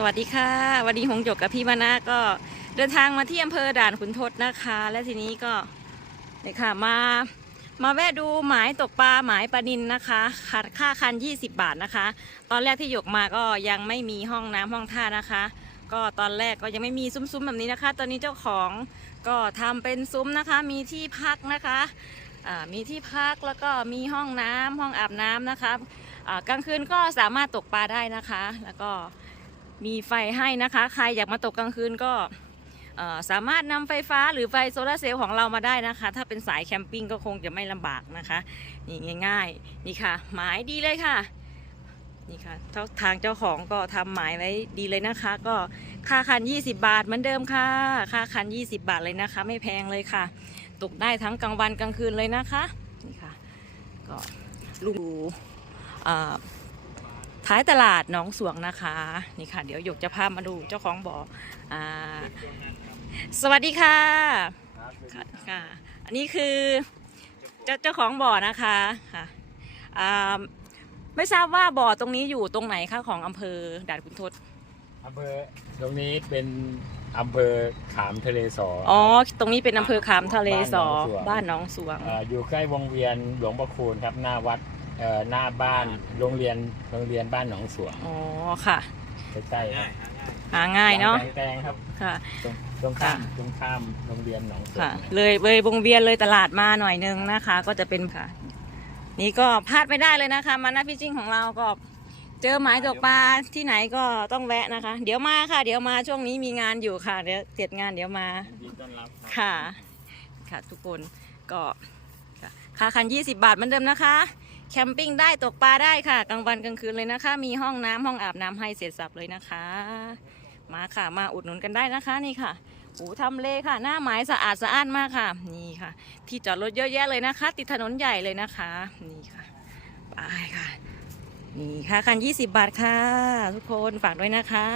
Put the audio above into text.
สวัสดีค่ะ วันนี้หงหยกกับพี่มานะก็เดินทางมาที่อำเภอด่านขุนทดนะคะ และทีนี้ก็เนี่ยค่ะมามาแวะดูหมายตกปลาหมายปลานินนะคะค่าค่าคัน 20 บาทนะคะ ตอนแรกที่หยกมาก็ยังไม่มีห้องน้ำห้องท่านะคะ ก็ตอนแรกก็ยังไม่มีซุ้มๆแบบนี้นะคะ ตอนนี้เจ้าของก็ทำเป็นซุ้มนะคะ มีที่พักนะคะมีที่พักแล้วก็มีห้องน้ำห้องอาบน้ำนะคะกลางคืนก็สามารถตกปลาได้นะคะ แล้วก็ มีไฟให้นะคะ ใครอยากมาตกกลางคืนก็สามารถนำไฟฟ้าหรือไฟโซลาเซลล์ของเรามาได้นะคะ ถ้าเป็นสายแคมปิ้งก็คงจะไม่ลำบากนะคะ นี่ง่าย ๆ นี่ค่ะ หมายดีเลยค่ะ นี่ค่ะเจ้าทางเจ้าของก็ทำหมายไว้ดีเลยนะคะ ก็ค่าคัน 20 บาทเหมือนเดิมค่ะ ค่าคัน 20 บาทเลยนะคะ ไม่แพงเลยค่ะ ตกได้ทั้งกลางวันกลางคืนเลยนะคะ นี่ค่ะ ก็ลูกอ่า ท้ายตลาดหน้องสวงนะคะ นี่ค่ะ เดี๋ยวหยกจะพามาดูเจ้าของบ่ออ่าสวัสดีค่ะค่ะค่ะ อันนี้คือเจ้าเจ้าของบ่อนะคะค่ะอ่าไม่ทราบว่าบ่อตรงนี้อยู่ตรงไหนคะของอำเภอด่านขุนทดอำเภอตรงนี้เป็นอำเภอขามทะเลสออ๋อ ตรงนี้เป็นอำเภอขามทะเลสอบ้าบ้านนหหนนอองงสสววงงเอ่ออยู่ใกล้วงเวียนหลวงประคูณครับหน้าวัด เอ่อหน้าบ้านโรงเรียนโรงเรียนบ้านหนองสวงอ๋อค่ะ ใกล้ๆครับหาง่ายเนาะหลังแตงๆครับค่ะ ตรงตรงข้ามค่ะตรงข้ามโรงเรียนหนองสวค่ะ งเลยเลยวงเวียนเลยตลาดมาหน่อยนึงนะคะ ก็จะเป็นค่ะ นี่ก็พลาดไม่ได้เลยนะคะ มานัดพี่จิ้งของเราก็ เจอหมายตกปลาที่ไหนก็ต้องแวะนะคะ เดี๋ยวมาค่ะ เดี๋ยวมาช่วงนี้มีงานอยู่ค่ะ เดี๋ยวเสร็จงานเดี๋ยวมา ยินดีต้อนรับครับ ค่ะ ค่ะทุกคนก็ค่ะค่าคัน 20 บาทเหมือนเดิมนะคะ แคมปิ้งได้ตกปลาได้ค่ะ กลางวันกลางคืนเลยนะคะ มีห้องน้ำห้องอาบน้ำให้เสร็จสับเลยนะคะ มาค่ะมาอุดหนุนกันได้นะคะนี่ค่ะหูทำเลค่ะ หน้าไม้สะอาดสะอ้านมากค่ะ นี่ค่ะ ที่จอดรถเยอะแยะเลยนะคะ ติดถนนใหญ่เลยนะคะ นี่ค่ะไปค่ะ นี่ค่ะคัน 20 บาทค่ะ ทุกคนฝากด้วยนะคะ